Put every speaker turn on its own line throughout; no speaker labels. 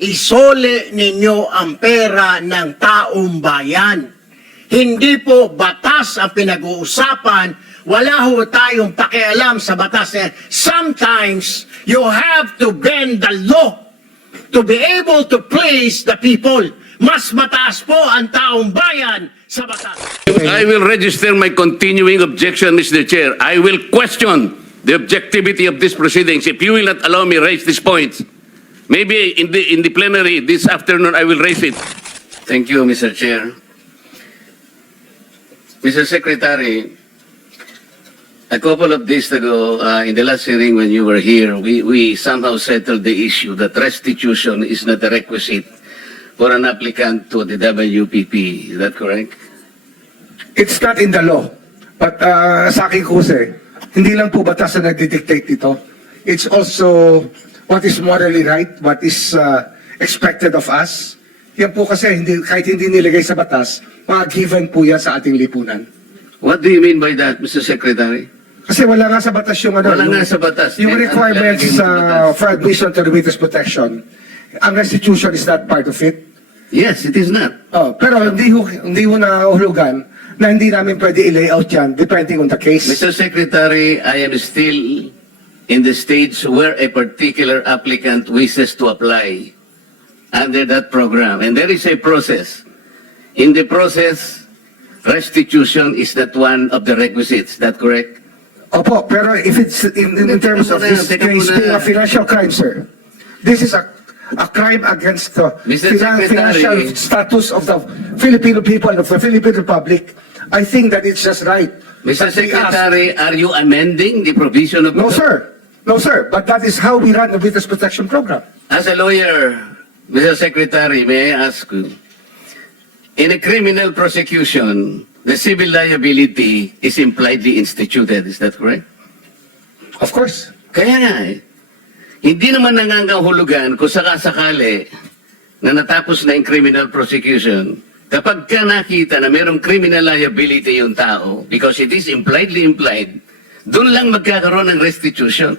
isole ninyo ang pera ng taong bayan. Hindi po batas ang pinag-uusapan. Wala ho tayong pakialam sa batas. Sometimes, you have to bend the law to be able to please the people. Mas mataas po ang taong bayan sa batas.
I will register my continuing objection, Mr. Chair. I will question the objectivity of these proceedings if you will not allow me raise these points. Maybe in the, in the plenary this afternoon, I will raise it. Thank you, Mr. Chair. Mr. Secretary, a couple of days ago, uh, in the last hearing when you were here, we, we somehow settled the issue that restitution is not a requisite for an applicant to the WPP. Is that correct?
It's not in the law. But uh, sa akin kasi, hindi lang po batas na nagdidictate dito. It's also what is morally right, what is uh, expected of us. Yan po kasi, hindi, kahit hindi nilagay sa batas, mga given po yan sa ating lipunan.
What do you mean by that, Mr. Secretary?
Kasi wala nga sa batas yung ano.
Wala
yung,
nga sa batas.
Yung
ang
requirements uh, for admission to the witness protection. Ang restitution is not part of it.
Yes, it is not.
Oh, pero hindi ho, hindi ho nangangahulugan na hindi namin pwede i-layout yan depending on the case.
Mr. Secretary, I am still in the stage where a particular applicant wishes to apply under that program. And there is a process. In the process, restitution is not one of the requisites. That correct?
Opo, pero if it's in, in, in terms of
Teka muna,
this case being a financial crime, sir, this is a a crime against the
Mr.
finan-
Secretary.
financial status of the Filipino people of the Philippine Republic. I think that it's just right.
Mr.
that we ask-
Secretary, are you amending the provision of...
No, sir. No, sir. But that is how we run the witness protection program.
As a lawyer, Mr. Secretary, may I ask you, in a criminal prosecution, the civil liability is impliedly instituted, is that correct?
Of course.
Kaya nga eh, hindi naman nangangahulugan kung sakasakali na natapos na yung criminal prosecution, kapag ka nakita na mayroong criminal liability yung tao, because it is impliedly implied, doon lang magkakaroon ng restitution.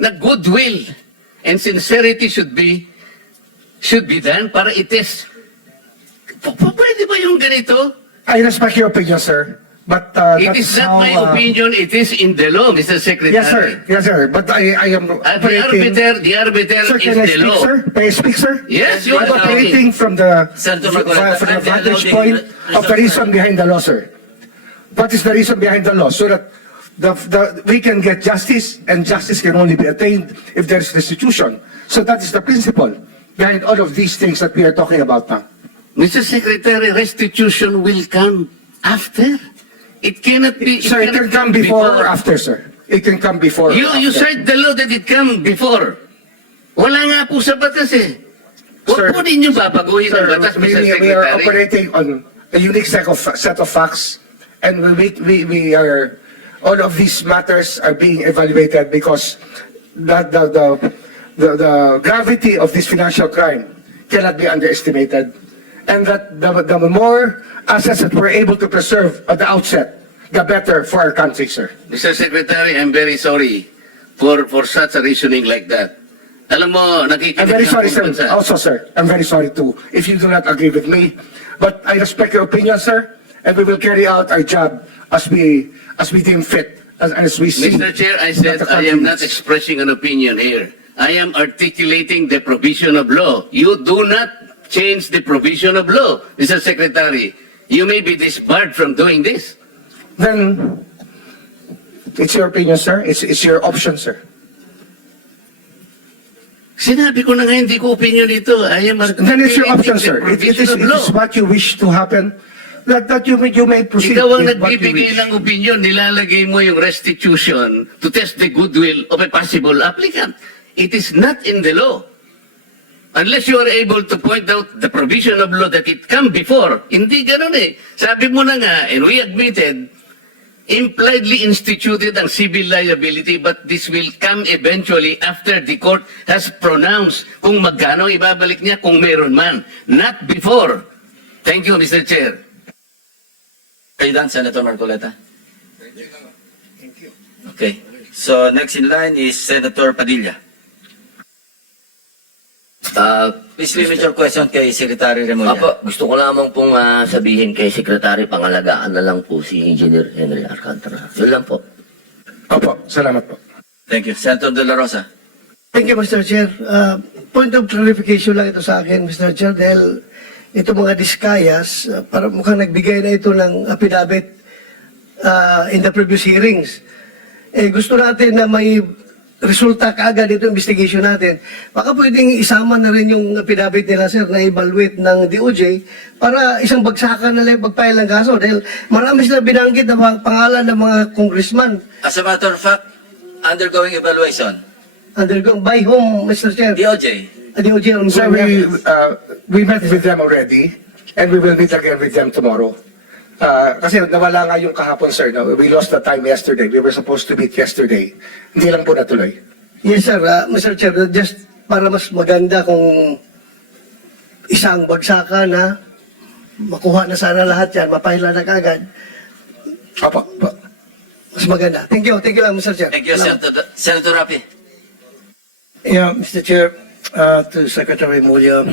na goodwill and sincerity should be should be done para itest. Pwede ba yung ganito?
I respect your opinion, sir. But uh,
It is not
how,
my
uh,
opinion, it is in the law, Mr. Secretary.
Yes, sir. Yes, sir. But I, I am
Uh, the arbiter, the arbiter
Sir,
is
can I
the
speak,
law.
sir? May I speak, sir?
Yes, you
I'm
are
operating from the, from the vantage point of the reason behind the law, sir. What is the reason behind the law? So that the, the, we can get justice, and justice can only be attained if there is restitution. So that is the principle behind all of these things that we are talking about now.
Mr. Secretary, restitution will come after. It cannot be.
Sir, it can come before or after, sir. It can come before or
You, you said the law that it come before. Wala nga po sa batas eh. Huwag po ninyo babaguhin ang
Sir,
batas,
we,
Mr.
we- we are
Secretary.
operating on a unique set of, set of facts, and we, we, we are, all of these matters are being evaluated because the, the, the, the, the gravity of this financial crime cannot be underestimated. And that the, the more assets that we're able to preserve at the outset, the better for our country, sir.
Mr. Secretary, I'm very sorry for, for such a reasoning like that. Alam mo, nakikinig
I'm very sorry, sir.
bansa.
Also, sir, I'm very sorry too, if you do not agree with me. But I respect your opinion, sir, and we will carry out our job as we, as we deem fit, as, as we see.
Mr. Chair, I said I am not expressing an opinion here. I am articulating the provision of law. You do not change the provision of law, Mr. Secretary. You may be disbarred from doing this.
Then, it's your opinion, sir. It's, it's your option, sir.
Sinabi ko na nga hindi ko opinion ito. I am
Then it's your option, sir. It, it, is, it is what you wish to happen, that, that you, may- you may proceed
Ikaw ang nagbibigay ng opinion, nilalagay mo yung restitution to test the goodwill of a possible applicant. It is not in the law. Unless you are able to point out the provision of law that it come before. Hindi ganun eh. Sabi mo na nga, and we admitted, impliedly instituted ang civil liability but this will come eventually after the court has pronounced kung magkano ibabalik niya kung meron man. Not before. Thank you, Mr. Chair.
Kayo done, Senator Marcoleta? Okay. So, next in line is Senator Padilla.
Ah,
Please limit your question kay Secretary Remulla.
Apo, gusto ko lamang pong ah, sabihin kay Secretary, pangalagaan na lang po si Engineer Henry Alcantara. Yun lang po.
Opo, salamat po.
Thank you. Senator De La Rosa.
Thank you, Mr. Chair. Uh, point of clarification lang ito sa akin, Mr. Chair, dahil ito mga diskayas, uh, para mukhang nagbigay na ito ng affidavit uh, in the previous hearings. Eh, gusto natin na may resulta kaagad ito investigation natin. Baka pwedeng isama na rin yung affidavit nila, sir, na evaluate ng DOJ para isang bagsakan na lang pagpile ng kaso. Dahil marami sila binanggit na pangalan ng mga congressman
As a matter of fact, undergoing evaluation.
Undergone by whom, Mr. Chair?
DOJ.
Uh, DOJ on
So we, uh, we met with them already, and we will meet again with them tomorrow. Uh, kasi nawala nga yung kahapon, sir. No? We lost the time yesterday. We were supposed to meet yesterday. Hindi lang po natuloy.
Yes, sir. Uh, Mr. Chair, just para mas maganda kung isang bagsakan na makuha na sana lahat yan, mapaila na kagad,
opo.
mas maganda. Thank you. Thank you lang, Mr. Chair.
Thank you,
Salamat.
Senator, Senator Rapi.
Yeah, Mr. Chair, uh, to Secretary Mulya,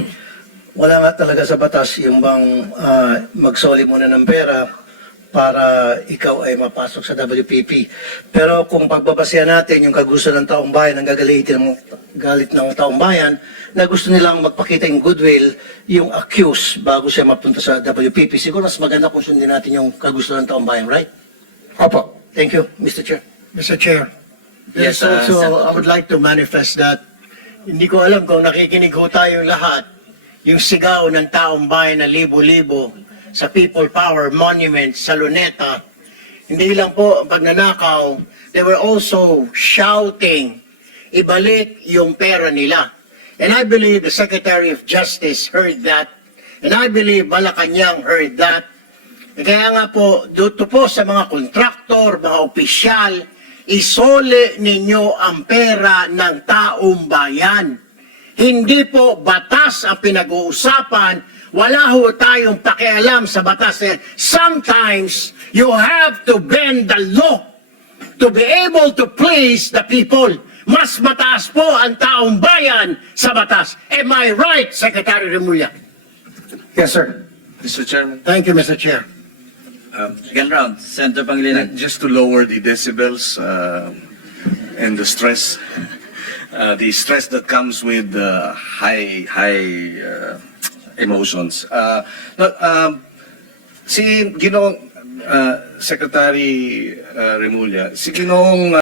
wala nga talaga sa batas yung bang uh, magsoli muna ng pera para ikaw ay mapasok sa WPP. Pero kung pagbabasihan natin yung kagusto ng taong bayan, ang gagalitin ng galit ng taong bayan, na gusto nilang magpakita yung goodwill, yung accused bago siya mapunta sa WPP. Siguro mas maganda kung sundin natin yung kagusto ng taong bayan, right?
Opo.
Thank you, Mr. Chair.
Mr. Chair,
Yes,
yes,
uh,
also,
Senator.
I would like to manifest that hindi ko alam kung nakikinig ho tayong lahat, yung sigaw ng taong bayan na libo-libo sa People Power Monument sa Luneta, hindi lang po ang pagnanakaw, they were also shouting, ibalik yung pera nila. And I believe the Secretary of Justice heard that, and I believe Malacanang heard that, kaya nga po, dito po sa mga kontraktor, mga opisyal, isole ninyo ang pera ng taong bayan. Hindi po batas ang pinag-uusapan. Wala ho tayong pakialam sa batas. Eh, Sometimes, you have to bend the law to be able to please the people. Mas mataas po ang taong bayan sa batas. Am I right, Secretary Remulla?
Yes, sir.
Mr. Chairman,
Thank you, Mr. Chair.
Second round, Senator Pangilinan.
just to lower the decibels uh, and the stress, uh, the stress that comes with uh, high high uh, emotions. Uh, no, um, si Ginoong uh, Secretary uh, Remulla, si Ginoong